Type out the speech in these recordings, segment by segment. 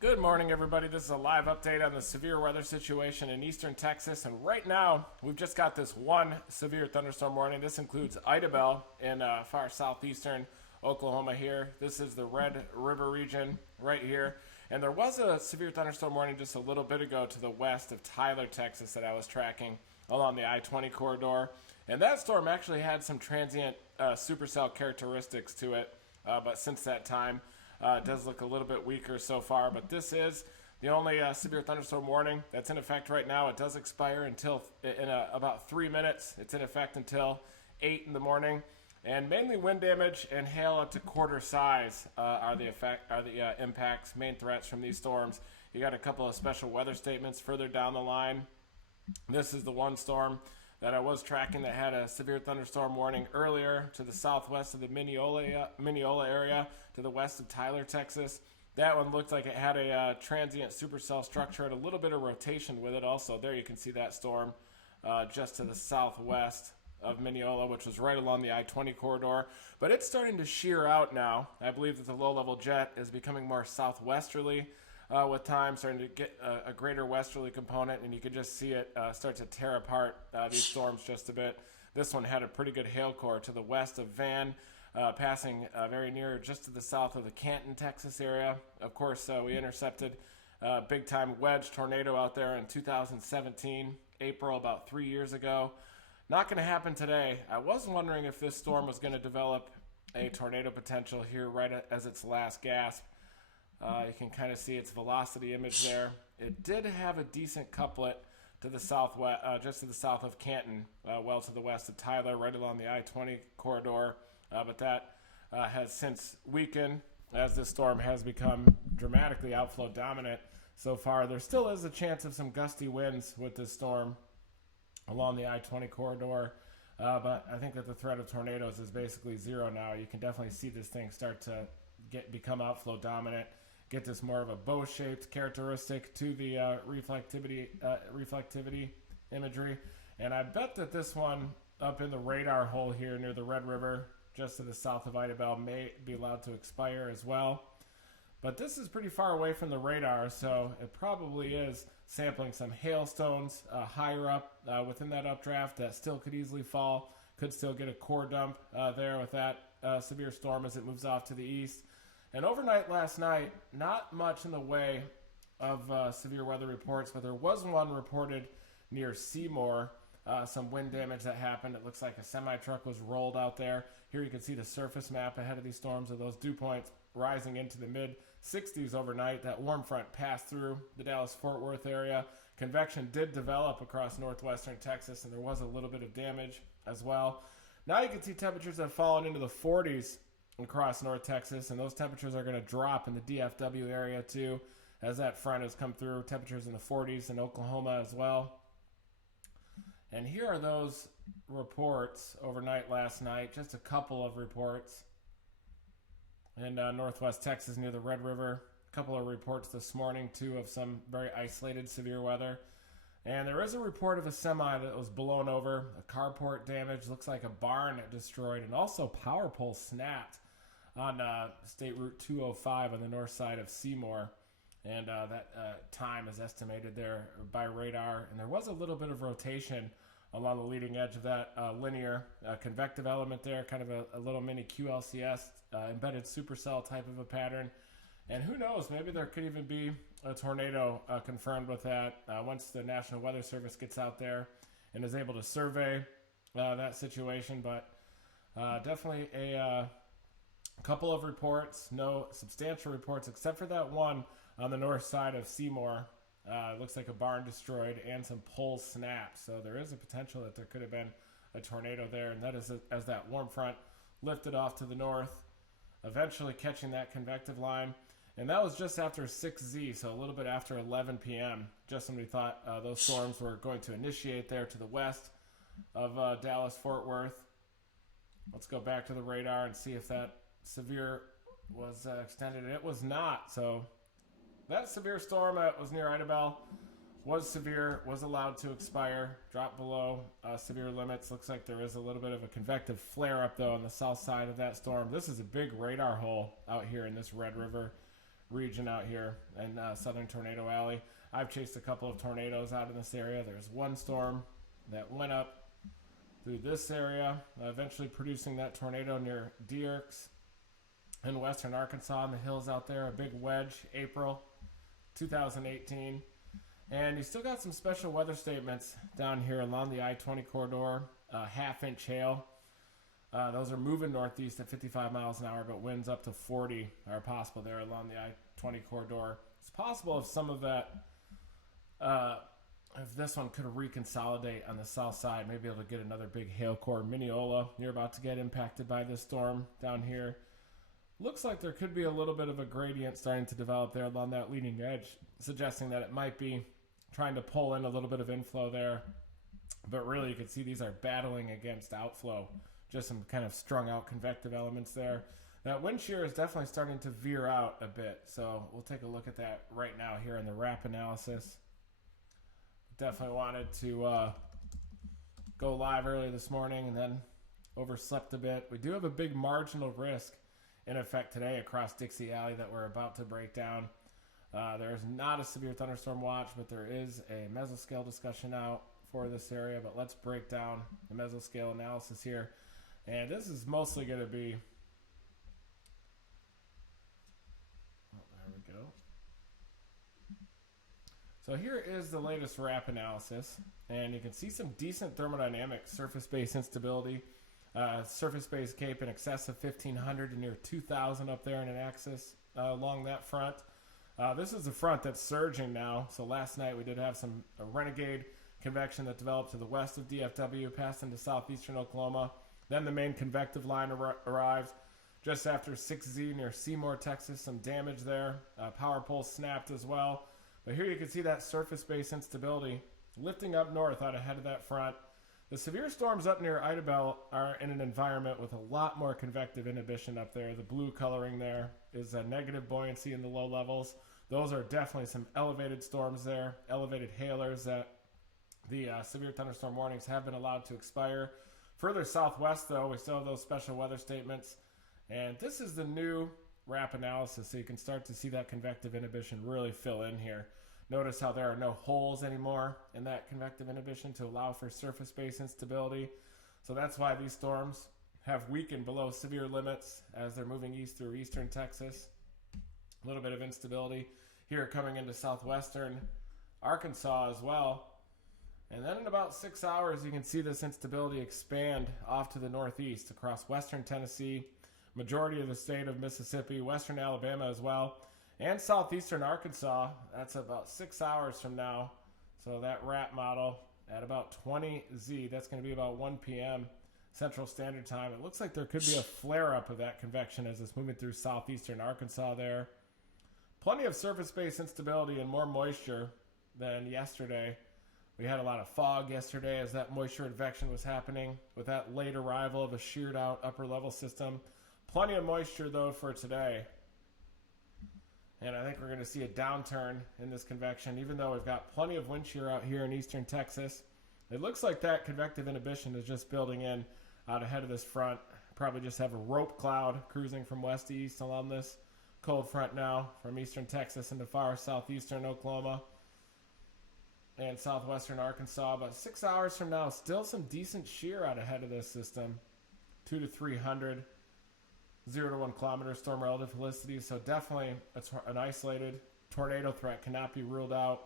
Good morning, everybody. This is a live update on the severe weather situation in eastern Texas. And right now, we've just got this one severe thunderstorm warning. This includes Idabel in far southeastern Oklahoma here. This is the Red River region right here. And there was a severe thunderstorm warning just a little bit ago to the west of Tyler, Texas, that I was tracking along the I-20 corridor. And that storm actually had some transient supercell characteristics to it. But since that time, it does look a little bit weaker so far, but this is the only severe thunderstorm warning that's in effect right now. It does expire until in about 3 minutes. It's in effect until 8 in the morning, and mainly wind damage and hail up to quarter size are the impacts, main threats from these storms. You got a couple of special weather statements further down the line. This is the one storm that I was tracking that had a severe thunderstorm warning earlier to the southwest of the Mineola area, to the west of Tyler, Texas. That one looked like it had a transient supercell structure and a little bit of rotation with it also. There you can see that storm just to the southwest of Mineola, which was right along the I-20 corridor. But it's starting to shear out now. I believe that the low-level jet is becoming more southwesterly with time, starting to get a greater westerly component, and you can just see it start to tear apart these storms just a bit. This one had a pretty good hail core to the west of Van, passing very near just to the south of the Canton, Texas area. Of course, we intercepted a big-time wedge tornado out there in 2017, April, about 3 years ago. Not going to happen today. I was wondering if this storm was going to develop a tornado potential here right as its last gasp. You can kind of see its velocity image there. It did have a decent couplet to the southwest, just to the south of Canton, well to the west of Tyler, right along the I-20 corridor. But that has since weakened as this storm has become dramatically outflow dominant so far. There still is a chance of some gusty winds with this storm along the I-20 corridor. But I think that the threat of tornadoes is basically zero now. You can definitely see this thing start to become outflow dominant. Get this more of a bow-shaped characteristic to the reflectivity imagery. And I bet that this one up in the radar hole here near the Red River, just to the south of Idabel, may be allowed to expire as well. But this is pretty far away from the radar, so it probably is sampling some hailstones higher up within that updraft that still could easily fall. Could still get a core dump there with that severe storm as it moves off to the east. And overnight last night, not much in the way of severe weather reports, but there was one reported near Seymour, some wind damage that happened. It looks like a semi-truck was rolled out there. Here you can see the surface map ahead of these storms of those dew points rising into the mid-60s overnight. That warm front passed through the Dallas-Fort Worth area. Convection did develop across northwestern Texas, and there was a little bit of damage as well. Now you can see temperatures have fallen into the 40s across North Texas, and those temperatures are going to drop in the DFW area too as that front has come through. Temperatures in the 40s in Oklahoma as well. And here are those reports overnight last night, just a couple of reports in northwest Texas near the Red River. A couple of reports this morning too of some very isolated severe weather. And there is a report of a semi that was blown over, a carport damage, looks like a barn destroyed, and also power pole snapped on State Route 205 on the north side of Seymour. And that time is estimated there by radar. And there was a little bit of rotation along the leading edge of that linear convective element there, kind of a little mini QLCS embedded supercell type of a pattern. And who knows, maybe there could even be a tornado confirmed with that once the National Weather Service gets out there and is able to survey that situation. But definitely a couple of reports, no substantial reports, except for that one on the north side of Seymour. Looks like a barn destroyed and some poles snapped. So there is a potential that there could have been a tornado there. And that is as that warm front lifted off to the north, eventually catching that convective line. And that was just after 6Z, so a little bit after 11 p.m., just when we thought those storms were going to initiate there to the west of Dallas-Fort Worth. Let's go back to the radar and see if that severe was extended. It was not. So that severe storm that was near Idabel was severe, was allowed to expire, dropped below severe limits. Looks like there is a little bit of a convective flare-up, though, on the south side of that storm. This is a big radar hole out here in this Red River region out here in southern Tornado Alley. I've chased a couple of tornadoes out in this area. There's one storm that went up through this area, eventually producing that tornado near Dierks in western Arkansas in the hills out there. A big wedge, April 2018. And you still got some special weather statements down here along the I-20 corridor. Half-inch hail. Those are moving northeast at 55 miles an hour, but winds up to 40 are possible there along the I-20 corridor. It's possible if some of that, if this one could reconsolidate on the south side, maybe able to get another big hail core. Mineola, you're about to get impacted by this storm down here. Looks like there could be a little bit of a gradient starting to develop there along that leading edge, suggesting that it might be trying to pull in a little bit of inflow there. But really, you can see these are battling against outflow. Just some kind of strung out convective elements there. That wind shear is definitely starting to veer out a bit. So we'll take a look at that right now here in the RAP analysis. Definitely wanted to go live early this morning and then overslept a bit. We do have a big marginal risk in effect today across Dixie Alley that we're about to break down. There's not a severe thunderstorm watch, but there is a mesoscale discussion out for this area. But let's break down the mesoscale analysis here. And this is mostly going to be... Oh, there we go. So here is the latest RAP analysis. And you can see some decent thermodynamic surface-based instability. Surface-based cape in excess of 1,500 and near 2,000 up there in an axis along that front. This is the front that's surging now. So last night we did have a renegade convection that developed to the west of DFW, passed into southeastern Oklahoma. Then the main convective line arrived just after 6Z near Seymour, Texas. Some damage there. Power pole snapped as well. But here you can see that surface-based instability lifting up north out ahead of that front. The severe storms up near Idabel are in an environment with a lot more convective inhibition up there. The blue coloring there is a negative buoyancy in the low levels. Those are definitely some elevated storms there, elevated hailers that the severe thunderstorm warnings have been allowed to expire. Further southwest, though, we still have those special weather statements. And this is the new RAP analysis, so you can start to see that convective inhibition really fill in here. Notice how there are no holes anymore in that convective inhibition to allow for surface-based instability. So that's why these storms have weakened below severe limits as they're moving east through eastern Texas. A little bit of instability here coming into southwestern Arkansas as well. And then in about 6 hours, you can see this instability expand off to the northeast across western Tennessee, majority of the state of Mississippi, western Alabama as well, and southeastern Arkansas. That's about 6 hours from now. So that RAP model at about 20Z, that's going to be about 1 p.m. Central Standard Time. It looks like there could be a flare-up of that convection as it's moving through southeastern Arkansas there. Plenty of surface-based instability and more moisture than yesterday. We had a lot of fog yesterday as that moisture advection was happening with that late arrival of a sheared out upper level system. Plenty of moisture though for today. And I think we're going to see a downturn in this convection, even though we've got plenty of wind shear out here in eastern Texas. It looks like that convective inhibition is just building in out ahead of this front. Probably just have a rope cloud cruising from west to east along this cold front now from eastern Texas into far southeastern Oklahoma and southwestern Arkansas. But 6 hours from now, still some decent shear out ahead of this system. 2 to 300, 0 to 1 kilometer storm relative felicity. So definitely an isolated tornado threat cannot be ruled out.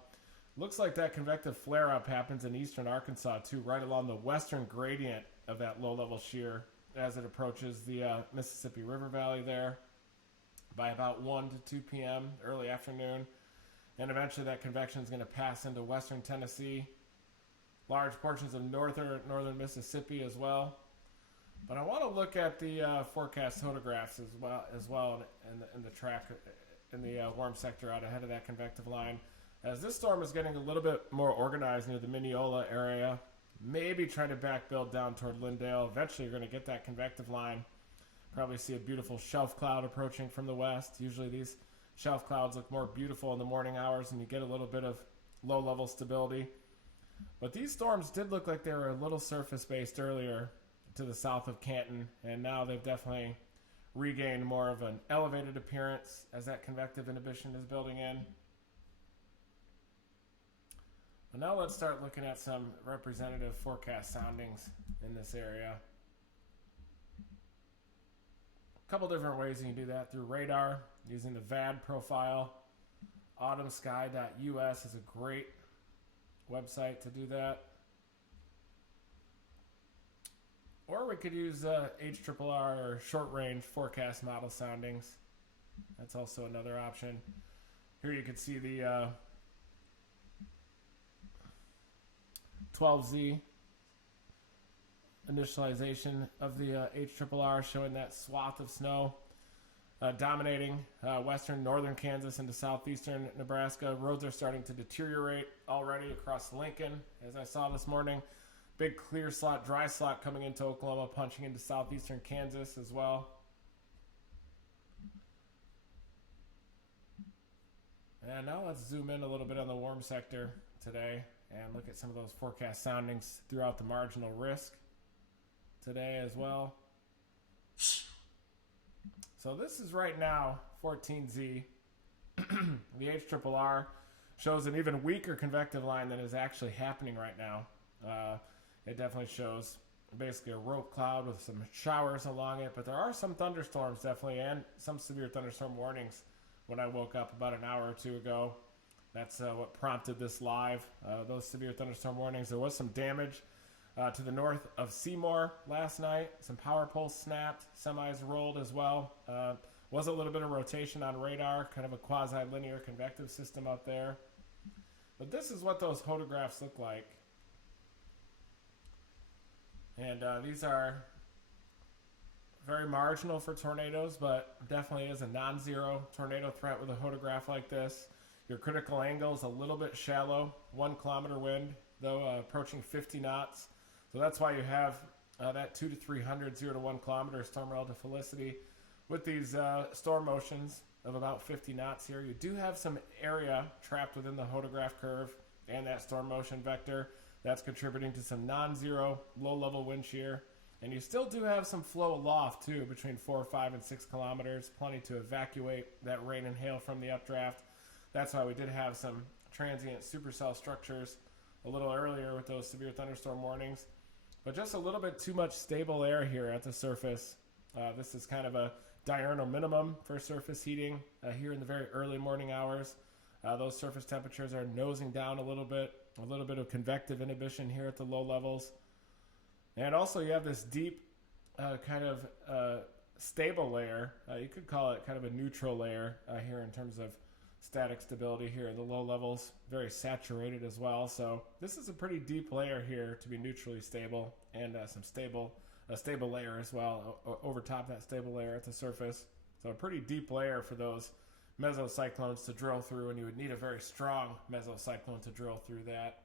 Looks like that convective flare-up happens in eastern Arkansas too, right along the western gradient of that low-level shear as it approaches the Mississippi River Valley there by about 1 to 2 p.m. early afternoon. And eventually that convection is going to pass into western Tennessee, large portions of northern Mississippi as well. But I want to look at the forecast photographs as well in the track in the warm sector out ahead of that convective line. As this storm is getting a little bit more organized near the Mineola area, maybe trying to back build down toward Lindale. Eventually you're going to get that convective line. Probably see a beautiful shelf cloud approaching from the west. Usually these shelf clouds look more beautiful in the morning hours and you get a little bit of low-level stability. But these storms did look like they were a little surface-based earlier to the south of Canton, and now they've definitely regain more of an elevated appearance as that convective inhibition is building in. But now let's start looking at some representative forecast soundings in this area. A couple different ways you can do that through radar, using the VAD profile. autumnsky.us is a great website to do that. Or we could use HRRR or short range forecast model soundings. That's also another option. Here you can see the 12Z initialization of the HRRR, showing that swath of snow dominating western, northern Kansas into southeastern Nebraska. Roads are starting to deteriorate already across Lincoln, as I saw this morning. Big clear slot, dry slot coming into Oklahoma, punching into southeastern Kansas as well. And now let's zoom in a little bit on the warm sector today and look at some of those forecast soundings throughout the marginal risk today as well. So this is right now 14Z. The HRRR shows an even weaker convective line than is actually happening right now. It definitely shows basically a rope cloud with some showers along it, but there are some thunderstorms definitely, and some severe thunderstorm warnings when I woke up about an hour or two ago. That's what prompted this live, those severe thunderstorm warnings. There was some damage to the north of Seymour last night. Some power poles snapped, semis rolled as well. Was a little bit of rotation on radar, kind of a quasi-linear convective system up there. But this is what those photographs look like. And these are very marginal for tornadoes, but definitely is a non-zero tornado threat with a photograph like this. Your critical angle is a little bit shallow, 1 kilometer wind, though approaching 50 knots. So that's why you have that 2 to 300, 0 to 1 kilometer storm relative felicity. With these storm motions of about 50 knots here, you do have some area trapped within the photograph curve and that storm motion vector. That's contributing to some non-zero low-level wind shear. And you still do have some flow aloft, too, between 4, 5, and 6 kilometers. Plenty to evacuate that rain and hail from the updraft. That's why we did have some transient supercell structures a little earlier with those severe thunderstorm warnings. But just a little bit too much stable air here at the surface. This is kind of a diurnal minimum for surface heating here in the very early morning hours. Those surface temperatures are nosing down a little bit of convective inhibition here at the low levels. And also you have this deep kind of stable layer. You could call it kind of a neutral layer here in terms of static stability here in the low levels. Very saturated as well. So this is a pretty deep layer here to be neutrally stable, and a stable layer as well over top that stable layer at the surface. So a pretty deep layer for those mesocyclones to drill through, and you would need a very strong mesocyclone to drill through that.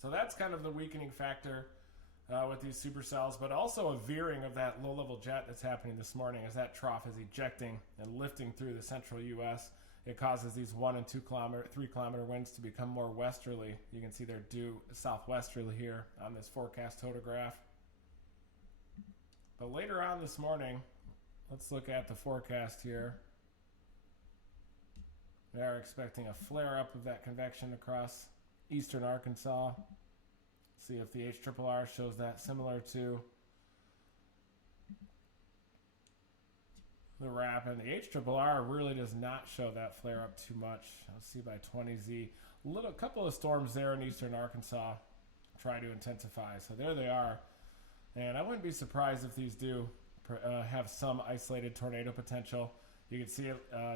So that's kind of the weakening factor with these supercells, but also a veering of that low-level jet that's happening this morning as that trough is ejecting and lifting through the central U.S. It causes these 1 and 2 kilometer, 3 kilometer winds to become more westerly. You can see they're due southwesterly here on this forecast photograph. But later on this morning, let's look at the forecast here. We are expecting a flare-up of that convection across eastern Arkansas. See if the HRRR shows that similar to the wrap. And the HRRR really does not show that flare-up too much. Let's see by 20Z. A couple of storms there in eastern Arkansas try to intensify. So there they are. And I wouldn't be surprised if these do have some isolated tornado potential. You can see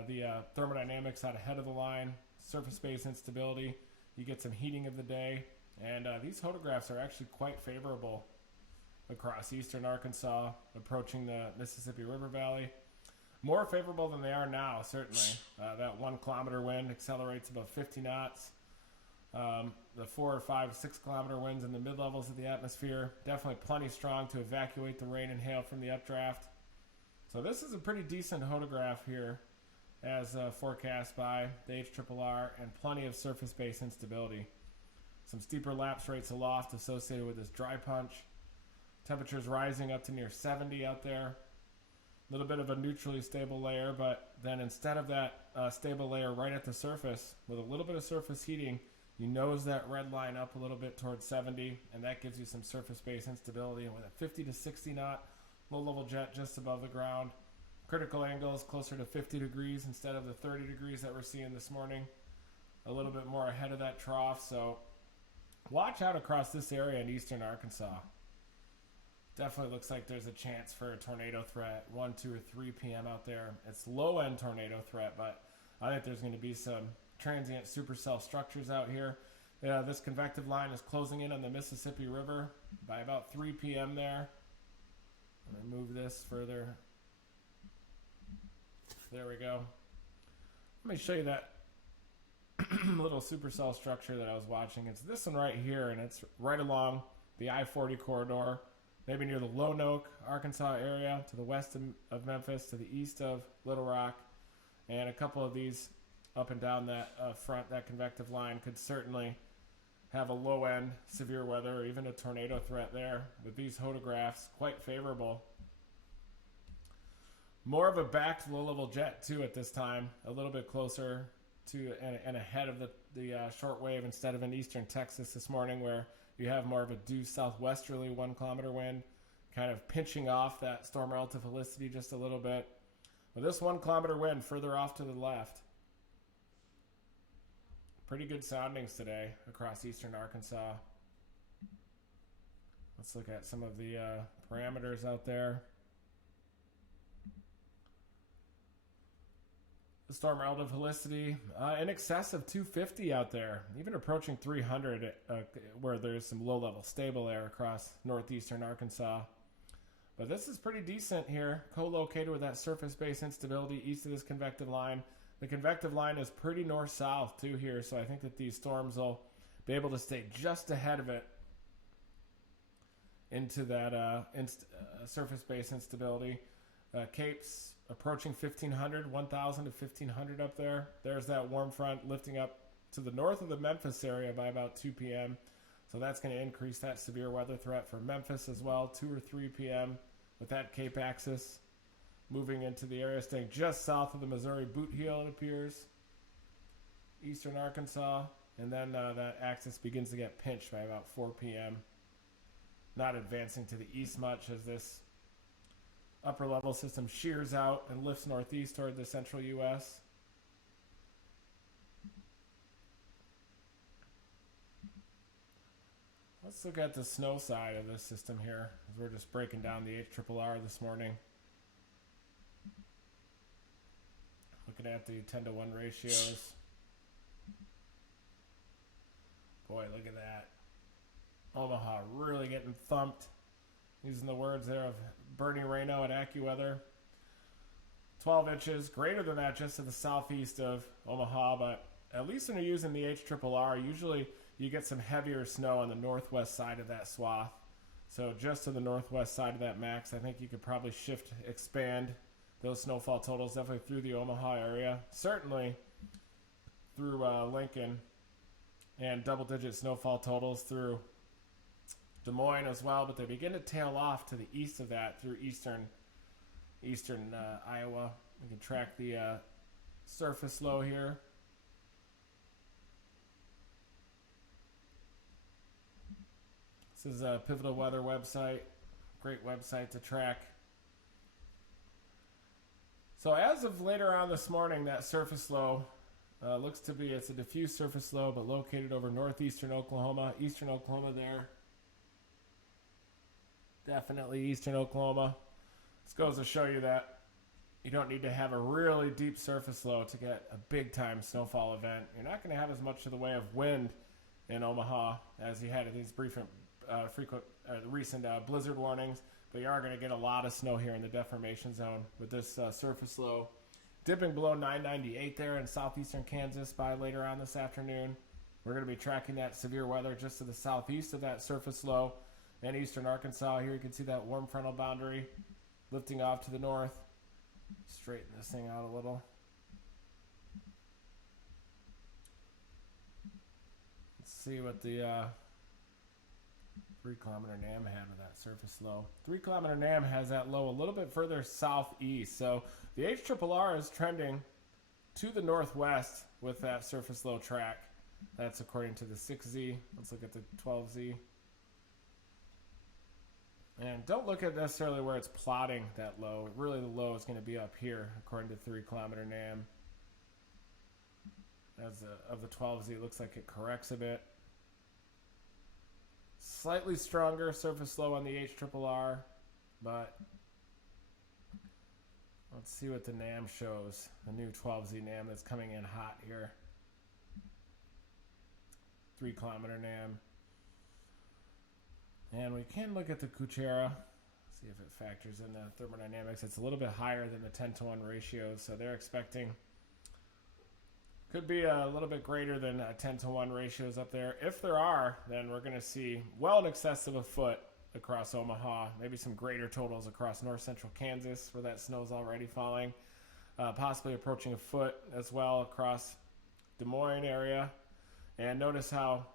the thermodynamics out ahead of the line, surface space instability. You get some heating of the day, and these photographs are actually quite favorable across eastern Arkansas, approaching the Mississippi River Valley. More favorable than they are now, certainly. That 1 kilometer wind accelerates about 50 knots. The 4, 5, 6 kilometer winds in the mid-levels of the atmosphere, definitely plenty strong to evacuate the rain and hail from the updraft. So this is a pretty decent photograph here as forecast by the HRRR, and plenty of surface-based instability. Some steeper lapse rates aloft associated with this dry punch. Temperatures rising up to near 70 out there. little bit of a neutrally stable layer, but then instead of that stable layer right at the surface, with a little bit of surface heating, you nose that red line up a little bit towards 70, and that gives you some surface-based instability. And with a 50 to 60 knot low-level jet just above the ground, critical angle is closer to 50 degrees instead of the 30 degrees that we're seeing this morning. A little bit more ahead of that trough, so watch out across this area in eastern Arkansas. Definitely looks like there's a chance for a tornado threat, 1, 2, or 3 p.m. out there. It's low-end tornado threat, but I think there's going to be some transient supercell structures out here. This convective line is closing in on the Mississippi River by about 3 p.m. there. Let me move this further. There we go. Let me show you that little supercell structure that I was watching. It's this one right here, and it's right along the I-40 corridor, maybe near the Lone Oak, Arkansas area, to the west of Memphis, to the east of Little Rock, and a couple of these up and down that front, that convective line could certainly have a low-end severe weather or even a tornado threat there. With these photographs, quite favorable. More of a backed low-level jet, too, at this time, a little bit closer to and ahead of the short wave instead of in eastern Texas this morning, where you have more of a due southwesterly 1 kilometer wind, kind of pinching off that storm relative helicity just a little bit. With this 1 kilometer wind further off to the left, pretty good soundings today across eastern Arkansas. Let's look at some of the parameters out there. The storm relative helicity in excess of 250 out there, even approaching 300 where there's some low-level stable air across northeastern Arkansas. But this is pretty decent here, co-located with that surface-based instability east of this convective line. The convective line is pretty north-south too here, so I think that these storms will be able to stay just ahead of it into that surface-based instability. Capes approaching 1,500, 1,000 to 1,500 up there. There's that warm front lifting up to the north of the Memphis area by about 2 p.m. So that's going to increase that severe weather threat for Memphis as well, 2 or 3 p.m. with that Cape axis moving into the area, staying just south of the Missouri boot heel, it appears, eastern Arkansas. And then that axis begins to get pinched by about 4 p.m. Not advancing to the east much as this upper level system shears out and lifts northeast toward the central U.S. Let's look at the snow side of this system here, as we're just breaking down the HRRR this morning. Looking at the 10-to-1 ratios. Boy, look at that. Omaha really getting thumped. Using the words there of Bernie Rayno at AccuWeather. 12 inches, greater than that just to the southeast of Omaha, but at least when you're using the HRRR, usually you get some heavier snow on the northwest side of that swath. So just to the northwest side of that max, I think you could probably expand those snowfall totals definitely through the Omaha area. Certainly through Lincoln, and double-digit snowfall totals through Des Moines as well, but they begin to tail off to the east of that through eastern Iowa. We can track the surface low here. This is a Pivotal Weather website. Great website to track. So as of later on this morning, that surface low looks to be, it's a diffuse surface low, but located over northeastern Oklahoma, eastern Oklahoma there. Definitely eastern Oklahoma. This goes to show you that you don't need to have a really deep surface low to get a big-time snowfall event. You're not going to have as much of the way of wind in Omaha as you had in these recent blizzard warnings, but you are going to get a lot of snow here in the deformation zone with this surface low dipping below 998 there in southeastern Kansas by later on this afternoon. We're going to be tracking that severe weather just to the southeast of that surface low. And eastern Arkansas here, you can see that warm frontal boundary lifting off to the north. Straighten this thing out a little. Let's see what the 3-kilometer NAM had with that surface low. 3-kilometer NAM has that low a little bit further southeast. So the HRRR is trending to the northwest with that surface low track. That's according to the 6Z. Let's look at the 12Z. And don't look at necessarily where it's plotting that low. Really the low is going to be up here according to 3-kilometer NAM. Of the 12Z, it looks like it corrects a bit. Slightly stronger surface low on the HRRR, but let's see what the NAM shows. The new 12Z NAM that's coming in hot here. 3-kilometer NAM. And we can look at the Kuchera, see if it factors in the thermodynamics. It's a little bit higher than the 10-to-1 ratio, so they're expecting could be a little bit greater than 10-to-1 ratios up there. If there are, then we're going to see well in excess of a foot across Omaha, maybe some greater totals across north central Kansas where that snow is already falling, possibly approaching a foot as well across Des Moines area. And notice how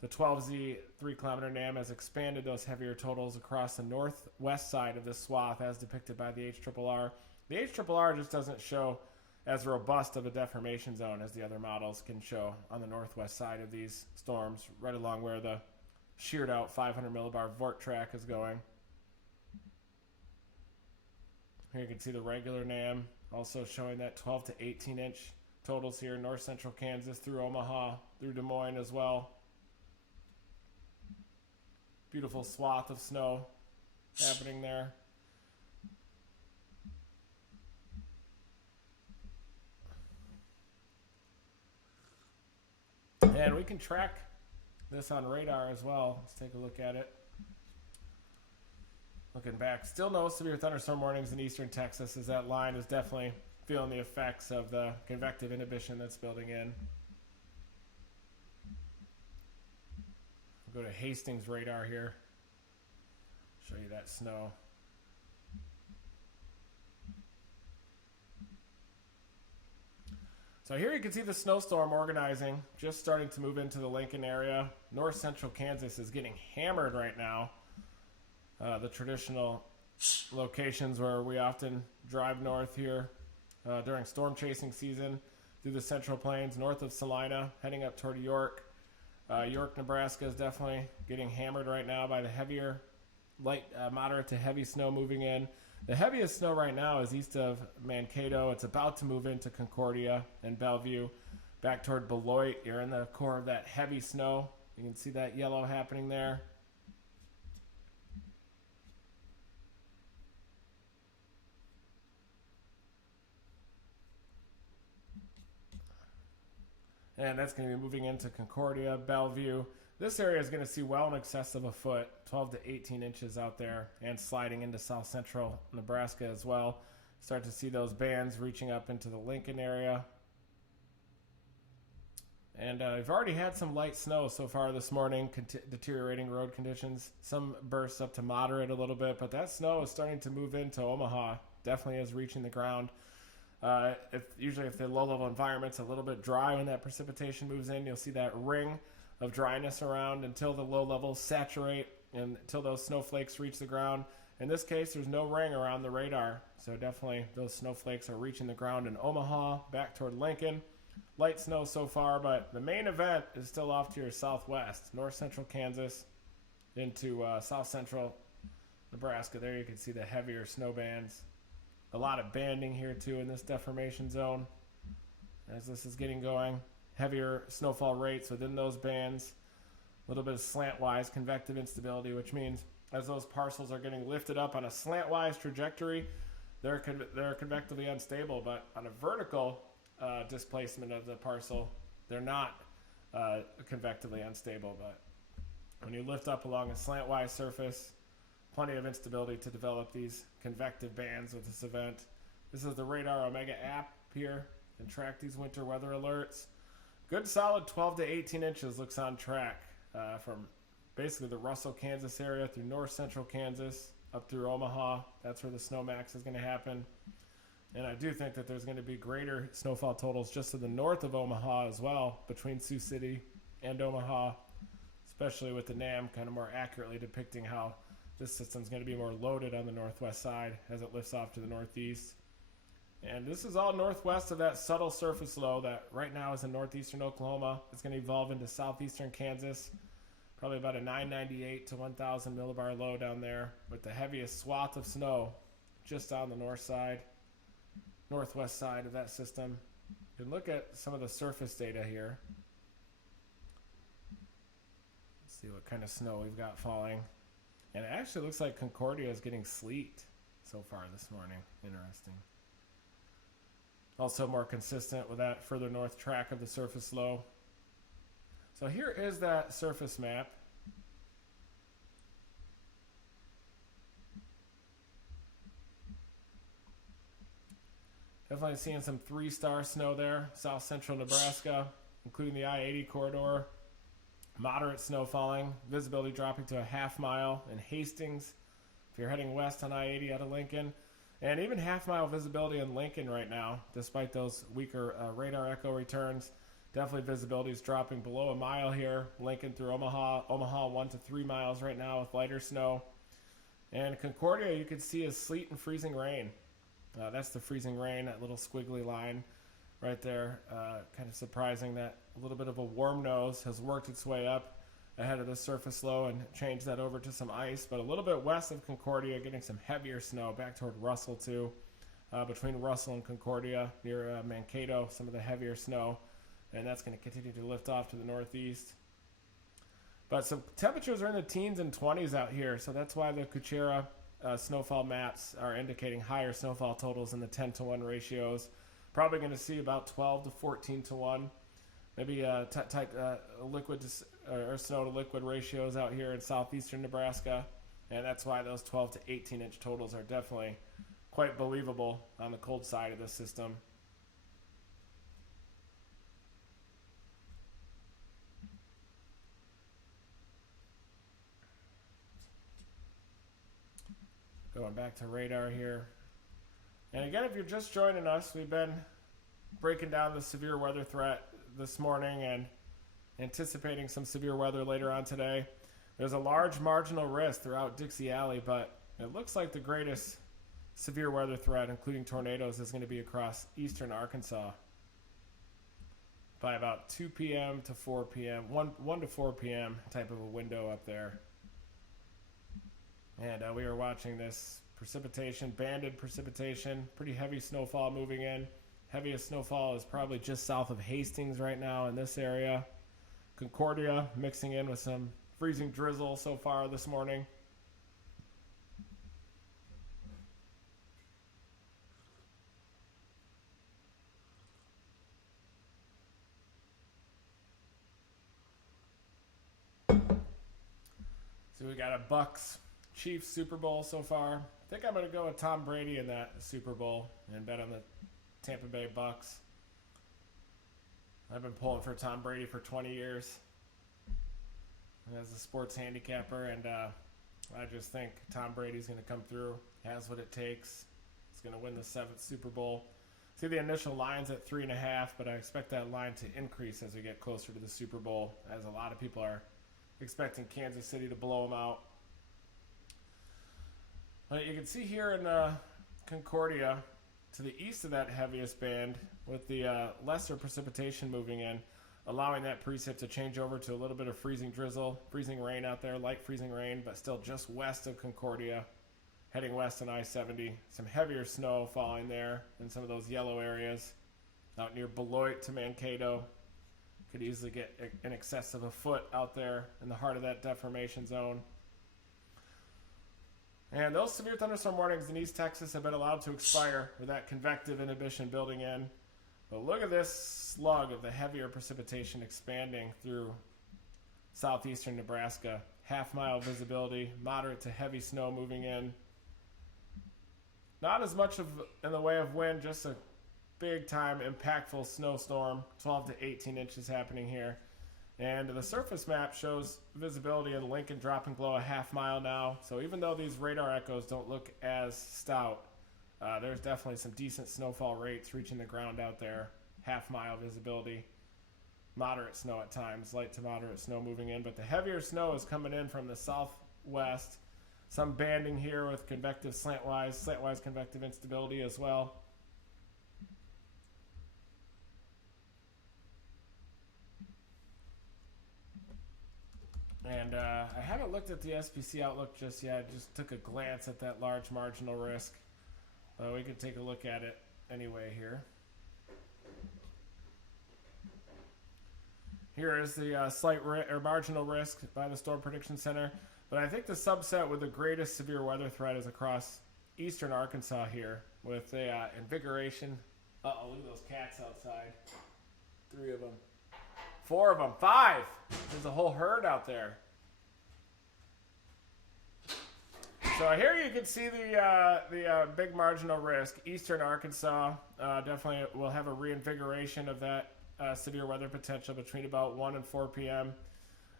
the 12Z 3-kilometer NAM has expanded those heavier totals across the northwest side of this swath as depicted by the HRRR. The HRRR just doesn't show as robust of a deformation zone as the other models can show on the northwest side of these storms, right along where the sheared out 500 millibar vort track is going. Here you can see the regular NAM also showing that 12 to 18 inch totals here in north central Kansas through Omaha, through Des Moines as well. Beautiful swath of snow happening there. And we can track this on radar as well. Let's take a look at it. Looking back, still no severe thunderstorm warnings in eastern Texas, as that line is definitely feeling the effects of the convective inhibition that's building in. We'll go to Hastings radar here. Show you that snow. So here you can see the snowstorm organizing, just starting to move into the Lincoln area. North central Kansas is getting hammered right now. The traditional locations where we often drive north here during storm chasing season through the Central Plains, north of Salina, heading up toward York. York, Nebraska is definitely getting hammered right now by the heavier, moderate to heavy snow moving in. The heaviest snow right now is east of Mankato. It's about to move into Concordia and Bellevue, back toward Beloit. You're in the core of that heavy snow. You can see that yellow happening there. And that's going to be moving into Concordia, Bellevue. This area is going to see well in excess of a foot, 12 to 18 inches out there, and sliding into south central Nebraska as well. Start to see those bands reaching up into the Lincoln area. And we've already had some light snow so far this morning, deteriorating road conditions. Some bursts up to moderate a little bit, but that snow is starting to move into Omaha. Definitely is reaching the ground. Usually if the low-level environment's a little bit dry when that precipitation moves in, you'll see that ring of dryness around until the low levels saturate and until those snowflakes reach the ground. In this case, there's no ring around the radar, so definitely those snowflakes are reaching the ground in Omaha, back toward Lincoln. Light snow so far, but the main event is still off to your southwest, north central Kansas into south central Nebraska. There you can see the heavier snow bands. A lot of banding here too in this deformation zone as this is getting going. Heavier snowfall rates within those bands. A little bit of slantwise convective instability, which means as those parcels are getting lifted up on a slantwise trajectory, they're convectively unstable, but on a vertical displacement of the parcel, they're not convectively unstable. But when you lift up along a slantwise surface, plenty of instability to develop these convective bands with this event. This is the Radar Omega app here and track these winter weather alerts. Good solid 12 to 18 inches looks on track from basically the Russell, Kansas area through north central Kansas up through Omaha. That's where the snowmax is going to happen. And I do think that there's going to be greater snowfall totals just to the north of Omaha as well, between Sioux City and Omaha. It's especially with the NAM kind of more accurately depicting how this system's going to be more loaded on the northwest side as it lifts off to the northeast. And this is all northwest of that subtle surface low that right now is in northeastern Oklahoma. It's going to evolve into southeastern Kansas, probably about a 998 to 1,000 millibar low down there, with the heaviest swath of snow just on the north side, northwest side of that system. You can look at some of the surface data here. Let's see what kind of snow we've got falling. And it actually looks like Concordia is getting sleet so far this morning. Interesting. Also more consistent with that further north track of the surface low. So here is that surface map. Definitely seeing some 3-star snow there, south central Nebraska, including the I-80 corridor. Moderate snow falling, visibility dropping to a half mile in Hastings if you're heading west on I-80 out of Lincoln. And even half-mile visibility in Lincoln right now, despite those weaker radar echo returns. Definitely visibility is dropping below a mile here. Lincoln through Omaha. Omaha 1 to 3 miles right now with lighter snow. And Concordia you can see is sleet and freezing rain. That's the freezing rain, that little squiggly line right there. Kind of surprising that a little bit of a warm nose has worked its way up ahead of the surface low and changed that over to some ice. But a little bit west of Concordia, getting some heavier snow back toward Russell too. Between Russell and Concordia near Mankato, some of the heavier snow. And that's going to continue to lift off to the northeast. But some temperatures are in the teens and 20s out here, so that's why the Kuchera snowfall maps are indicating higher snowfall totals in the 10 to 1 ratios. Probably going to see about 12 to 14 to 1. Maybe tight liquid or snow to liquid ratios out here in southeastern Nebraska. And that's why those 12 to 18 inch totals are definitely quite believable on the cold side of the system. Going back to radar here. And again, if you're just joining us, we've been breaking down the severe weather threat this morning and anticipating some severe weather later on today. There's a large marginal risk throughout Dixie Alley, but it looks like the greatest severe weather threat, including tornadoes, is going to be across eastern Arkansas by about 2 p.m. to 4 p.m., 1 to 4 p.m. type of a window up there. And we are watching this precipitation, banded precipitation, pretty heavy snowfall moving in. Heaviest snowfall is probably just south of Hastings right now in this area. Concordia mixing in with some freezing drizzle so far this morning. So we got a Bucks Chiefs Super Bowl so far. I think I'm going to go with Tom Brady in that Super Bowl and bet on the Tampa Bay Bucks. I've been pulling for Tom Brady for 20 years as a sports handicapper, and I just think Tom Brady's going to come through, has what it takes. He's going to win the 7th Super Bowl. See, the initial line's at 3.5, but I expect that line to increase as we get closer to the Super Bowl, as a lot of people are expecting Kansas City to blow them out. But you can see here in Concordia, to the east of that heaviest band, with the lesser precipitation moving in, allowing that precip to change over to a little bit of freezing drizzle, freezing rain out there, light freezing rain, but still just west of Concordia, heading west on I-70. Some heavier snow falling there in some of those yellow areas. Out near Beloit to Mankato, could easily get in excess of a foot out there in the heart of that deformation zone. And those severe thunderstorm warnings in East Texas have been allowed to expire with that convective inhibition building in. But look at this slug of the heavier precipitation expanding through southeastern Nebraska. Half-mile visibility, moderate to heavy snow moving in. Not as much in the way of wind, just a big-time impactful snowstorm. 12 to 18 inches happening here. And the surface map shows visibility in Lincoln dropping below a half mile now. So even though these radar echoes don't look as stout, there's definitely some decent snowfall rates reaching the ground out there. Half mile visibility. moderate snow at times, light to moderate snow moving in. But the heavier snow is coming in from the southwest. Some banding here with convective slantwise convective instability as well. And I haven't looked at the SPC outlook just yet. I just took a glance at that large marginal risk. But we could take a look at it anyway here. Here is the slight or marginal risk by the Storm Prediction Center. But I think the subset with the greatest severe weather threat is across eastern Arkansas here with a invigoration. Uh-oh, look at those cats outside. 3 of them. 4 of them. 5. There's a whole herd out there. So here you can see the big marginal risk. Eastern Arkansas definitely will have a reinvigoration of that severe weather potential between about 1 and 4 p.m.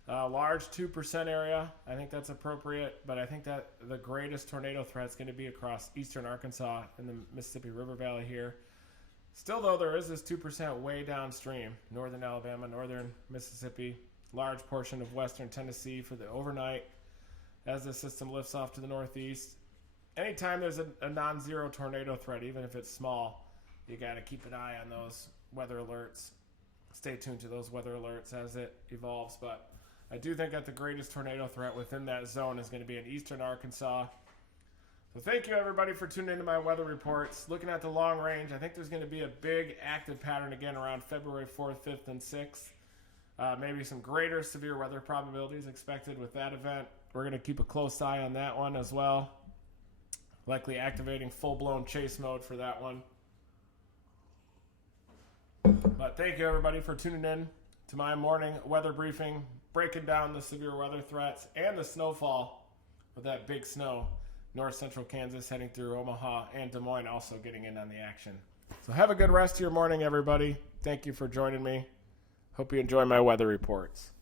Large 2% area. I think that's appropriate, but I think that the greatest tornado threat is going to be across eastern Arkansas in the Mississippi River Valley here. Still, though, there is this 2% way downstream, northern Alabama, northern Mississippi, large portion of western Tennessee for the overnight as the system lifts off to the northeast. Anytime there's a non-zero tornado threat, even if it's small, you got to keep an eye on those weather alerts. Stay tuned to those weather alerts as it evolves, but I do think that the greatest tornado threat within that zone is going to be in eastern Arkansas. So thank you, everybody, for tuning into my weather reports. Looking at the long range, I think there's going to be a big active pattern again around February 4th, 5th, and 6th. Maybe some greater severe weather probabilities expected with that event. We're going to keep a close eye on that one as well. Likely activating full-blown chase mode for that one. But thank you, everybody, for tuning in to my morning weather briefing, breaking down the severe weather threats and the snowfall with that big snow. North central Kansas heading through Omaha and Des Moines also getting in on the action. So have a good rest of your morning, everybody. Thank you for joining me. Hope you enjoy my weather reports.